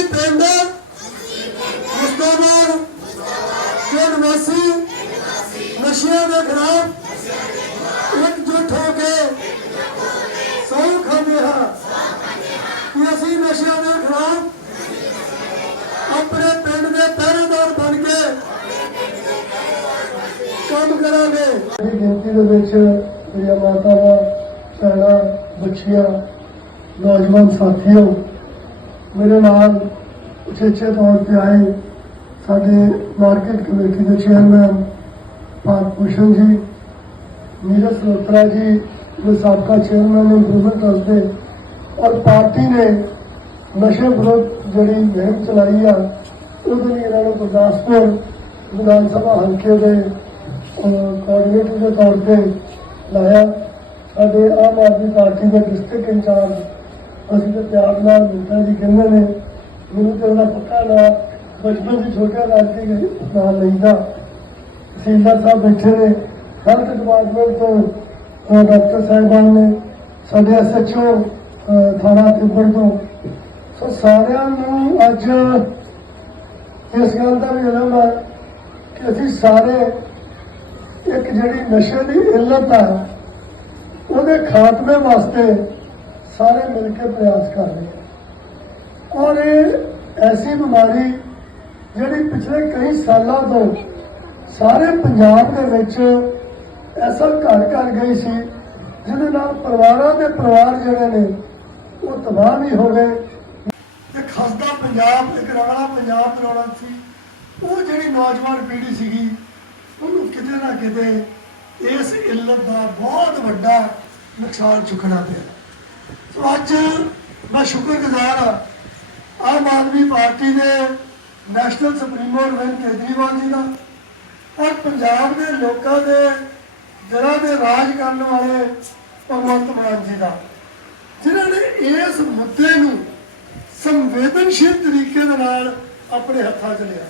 ਅਸੀਂ ਪਿੰਡ ਮੁਸਤਾਬਾਦ ਦੇ ਨਿਵਾਸੀ ਨਸ਼ਿਆਂ ਦੇ ਖਿਲਾਫ ਇਕਜੁੱਟ ਹੋ ਕੇ ਸਹੁੰ ਖਾਂਦੇ ਹਾਂ ਕਿ ਅਸੀਂ ਨਸ਼ਿਆਂ ਦੇ ਖਿਲਾਫ ਆਪਣੇ ਪਿੰਡ ਦੇ ਪਹਿਰੇਦਾਰ ਬਣ ਕੇ ਕੰਮ ਕਰਾਂਗੇ। ਦੀ ਗਿਣਤੀ ਦੇ ਵਿੱਚ ਮੇਰੇ ਮਾਤਾ ਦਾ, ਭੈਣਾਂ, ਬੱਚੀਆਂ, ਨੌਜਵਾਨ ਸਾਥੀਓ ਮੇਰੇ ਨਾਲ ਉਚੇਚੇ ਤੌਰ ਤੇ ਆਏ ਸਾਡੇ ਮਾਰਕੀਟ ਕਮੇਟੀ ਦੇ ਚੇਅਰਮੈਨ ਭਾਰਤ ਭੂਸ਼ਣ ਜੀ, ਨੀਰਜ ਸਲੋਤਰਾ ਜੀ, ਜੋ ਸਾਬਕਾ ਚੇਅਰਮੈਨ ਇੰਪਰੂਵਮੈਂਟ ਟਰਸਟ ਦੇ ਔਰ ਪਾਰਟੀ ਨੇ ਨਸ਼ੇ ਵਿਰੋਧ ਜਿਹੜੀ ਮੁਹਿੰਮ ਚਲਾਈ ਆ, ਉਹਦੇ ਲਈ ਇਹਨਾਂ ਨੂੰ ਗੁਰਦਾਸਪੁਰ ਵਿਧਾਨ ਸਭਾ ਹਲਕੇ ਦੇ ਕੋਆਰਡੀਨੇਟਰ ਦੇ ਤੌਰ ਤੇ ਲਾਇਆ। ਸਾਡੇ ਆਮ ਆਦਮੀ ਪਾਰਟੀ ਦੇ ਡਿਸਟ੍ਰਿਕਟ ਇੰਚਾਰਜ ਅਸੀਂ ਤਾਂ ਪਿਆਰ ਨਾਲ ਮਿੰਟਾਂ ਦੀ ਕਹਿੰਦੇ ਨੇ ਗੁਰੂ ਤੇ ਉਹਦਾ ਪੱਕਾ ਨਾ ਬਚਪਨ ਦੀ ਛੋਟਾ ਨਾਲ ਕੇ ਨਾਲ ਲਈਦਾ। ਤਹਿਸੀਲਦਾਰ ਸਾਹਿਬ ਬੈਠੇ ਨੇ। ਹੈਲਥ ਡਿਪਾਰਟਮੈਂਟ ਤੋਂ ਡਾਕਟਰ ਸਾਹਿਬਾਨ ਨੇ ਸਾਡੇ ਐਸਐਚਓ ਥਾਣਾ ਤਿੱਬੜ ਤੋਂ। ਸੋ ਸਾਰਿਆਂ ਨੂੰ ਅੱਜ ਇਸ ਗੱਲ ਦਾ ਵੀ ਇਲਮ ਹੈ ਕਿ ਅਸੀਂ ਸਾਰੇ ਇੱਕ ਜਿਹੜੀ ਨਸ਼ੇ ਦੀ ਇੱਲਤ ਹੈ, ਉਹਦੇ ਖਾਤਮੇ ਵਾਸਤੇ ਸਾਰੇ ਮਿਲ ਕੇ ਪ੍ਰਯਾਸ ਕਰ ਰਹੇ ਹਾਂ ਔਰ ਇਹ ਐਸੀ ਬਿਮਾਰੀ ਜਿਹੜੀ ਪਿਛਲੇ ਕਈ ਸਾਲਾਂ ਤੋਂ ਸਾਰੇ ਪੰਜਾਬ ਦੇ ਵਿੱਚ ਐਸਾ ਘਰ ਘਰ ਗਈ ਸੀ, ਜਿਹਦੇ ਨਾਲ ਪਰਿਵਾਰਾਂ ਦੇ ਪਰਿਵਾਰ ਜਿਹੜੇ ਨੇ, ਉਹ ਤਬਾਹ ਨਹੀਂ ਹੋ ਗਏ। ਤੇ ਖਸਦਾ ਪੰਜਾਬ, ਇੱਕ ਰਗੜਾ ਪੰਜਾਬ ਬਣਾਉਣਾ ਸੀ। ਉਹ ਜਿਹੜੀ ਨੌਜਵਾਨ ਪੀੜ੍ਹੀ ਸੀਗੀ, ਉਹਨੂੰ ਕਿਤੇ ਨਾ ਕਿਤੇ ਇਸ ਇੱਲਤ ਦਾ ਬਹੁਤ ਵੱਡਾ ਨੁਕਸਾਨ ਚੁੱਕਣਾ ਪਿਆ। ਸੋ ਅੱਜ ਮੈਂ ਸ਼ੁਕਰਗੁਜ਼ਾਰ ਹਾਂ, ਆਮ ਆਦਮੀ ਪਾਰਟੀ ਦੇ ਨੈਸ਼ਨਲ ਸੁਪਰੀਮੋ ਅਰਵਿੰਦ ਕੇਜਰੀਵਾਲ ਜੀ ਦਾ ਔਰ ਪੰਜਾਬ ਦੇ ਲੋਕਾਂ ਦੇ ਜਿਹੜਾ ਦੇ ਰਾਜ ਕਰਨ ਵਾਲੇ ਭਗਵੰਤ ਮਾਨ ਜੀ ਦਾ, ਜਿਨ੍ਹਾਂ ਨੇ ਇਸ ਮੁੱਦੇ ਨੂੰ ਸੰਵੇਦਨਸ਼ੀਲ ਤਰੀਕੇ ਦੇ ਨਾਲ ਆਪਣੇ ਹੱਥਾਂ 'ਚ ਲਿਆ।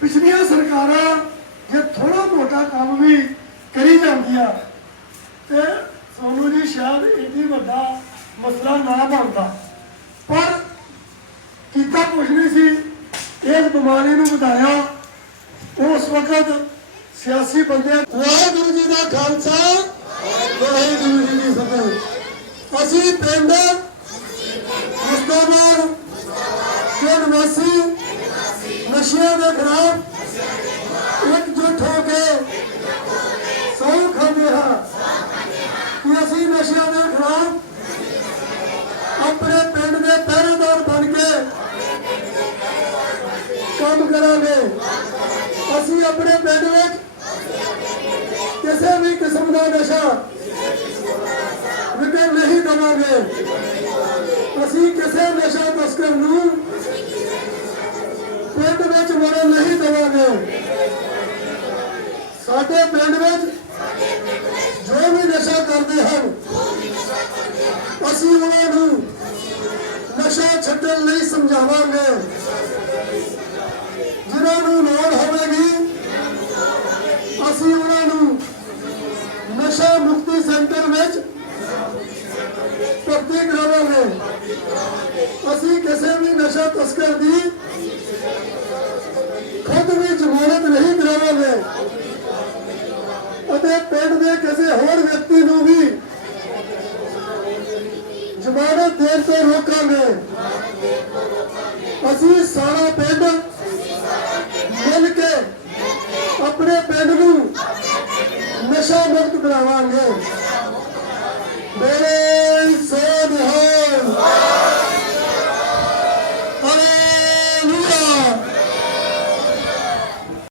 ਪਿਛਲੀਆਂ ਸਰਕਾਰਾਂ ਜੇ ਥੋੜਾ ਮੋਟਾ ਕੰਮ ਵੀ ਕਰੀ ਜਾਂਦੀਆਂ ਤੇ ਸੋਨੂ ਜੀ ਸ਼ਾਇਦ ਇੰਨੀ ਵੱਡਾ ਮਸਲਾ ਨਾ ਬਣਦਾ। ਪਰ ਕੀਤਾ ਕੁਛ ਨਹੀਂ ਸੀ, ਇਸ ਬਿਮਾਰੀ ਨੂੰ ਵਧਾਇਆ। ਉਸ ਵਕਤ ਸਿਆਸੀ ਬੰਦਿਆਂ ਵਾਹਿਗੁਰੂ ਜੀ ਦਾ ਖਾਲਸਾ, ਵਾਹਿਗੁਰੂ ਜੀ ਕੀ ਫਤਿਹ। ਅਸੀਂ ਪਿੰਡ ਮੁਸਤਾਬਾਦ ਦੇ ਨਿਵਾਸੀ, ਨਸ਼ਿਆਂ ਦੇ ਖਿਲਾਫ ਆਪਣੇ ਪਿੰਡ ਵਿੱਚ ਕਿਸੇ ਵੀ ਕਿਸਮ ਦਾ ਨਸ਼ਾ ਵਿਕਣ ਨਹੀਂ ਦੇਵਾਂਗੇ। ਅਸੀਂ ਕਿਸੇ ਨਸ਼ਾ ਤਸਕਰ ਨੂੰ ਪਿੰਡ ਵਿੱਚ ਵੜਨ ਨਹੀਂ ਦੇਵਾਂਗੇ। ਸਾਡੇ ਪਿੰਡ ਵਿੱਚ ਜੋ ਵੀ ਨਸ਼ਾ ਕਰਦੇ ਹਨ, ਅਸੀਂ ਉਹਨਾਂ ਨੂੰ ਨਸ਼ਾ ਛੱਡਣ ਲਈ ਸਮਝਾਵਾਂਗੇ ਜਿਨ੍ਹਾਂ ਨੂੰ ਲੋੜ ਹੋਵੇਗੀ ਅਸੀਂ ਉਹਨਾਂ ਨੂੰ ਨਸ਼ਾ ਮੁਕਤੀ ਸੈਂਟਰ ਵਿੱਚ ਭਰਤੀ ਕਰਾਵਾਂਗੇ। ਅਸੀਂ ਕਿਸੇ ਵੀ ਨਸ਼ਾ ਤਸਕਰ ਦੀ ਖੁਦ ਵੀ ਜ਼ਮਾਨਤ ਨਹੀਂ ਕਰਾਵਾਂਗੇ। ਅਤੇ ਪਿੰਡ ਦੇ ਕਿਸੇ ਹੋਰ ਵਿਅਕਤੀ ਨੂੰ ਵੀ ਜ਼ਮਾਨਤ ਦੇਣ ਤੋਂ ਰੋਕਾਂਗੇ। ਅਸੀਂ ਸਾਰਾ ਪਿੰਡ ਮਿਲ ਕੇ ਆਪਣੇ ਪਿੰਡ ਨੂੰ ਨਸ਼ਾ ਮੁਕਤ ਬਣਾਵਾਂਗੇ